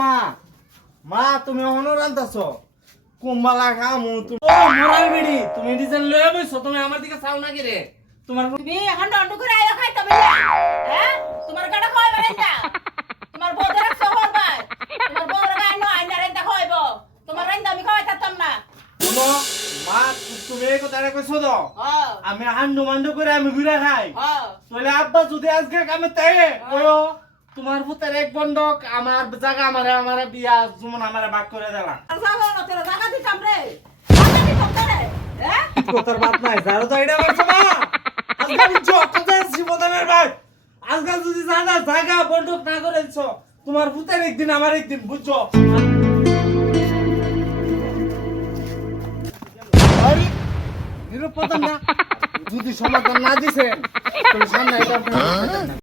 মা মা তুমি এখনো রান্তাছো কুম্বালা খামু তুমি ও মোরাল বেড়ি তুমি ডিজাইন লয়ে বইছো তুমি আমার দিকে চাও না কি রে তোমার তুমি এখন দন্ড করে আইও খাইতে হবে হ্যাঁ তোমার গাড়া কয় বারে না তোমার বউদের শহর ভাই তোমার বউর গায় ন আইনা রেন্দা কইব তোমার রেন্দা আমি কই থাকতাম না শুনো মা তুমি এই কথাটা কইছো তো হ্যাঁ আমি হান্ডু মান্ডু করে আমি ঘুরে খাই হ্যাঁ তাহলে আব্বা যদি আজকে কামে তাই কইও তোমার পুতের এক বন্ধক আমার জায়গা আমারে বিয়া যেমন আমারে ভাগ করে দেলা আর যাবো না তোরা জায়গা দিতাম রে জায়গা দিতাম রে হ্যাঁ কথার বাত নাই যারো তো এটা বলছো মা আজকে বুঝছো কোথায় জীবনের ভাই আজকে যদি জায়গা বন্ধক না করে দিছো তোমার পুতের একদিন আমার একদিন বুঝছো আরে নিরুপদান না যদি সমাধান না দিছেন তুমি সামনে এটা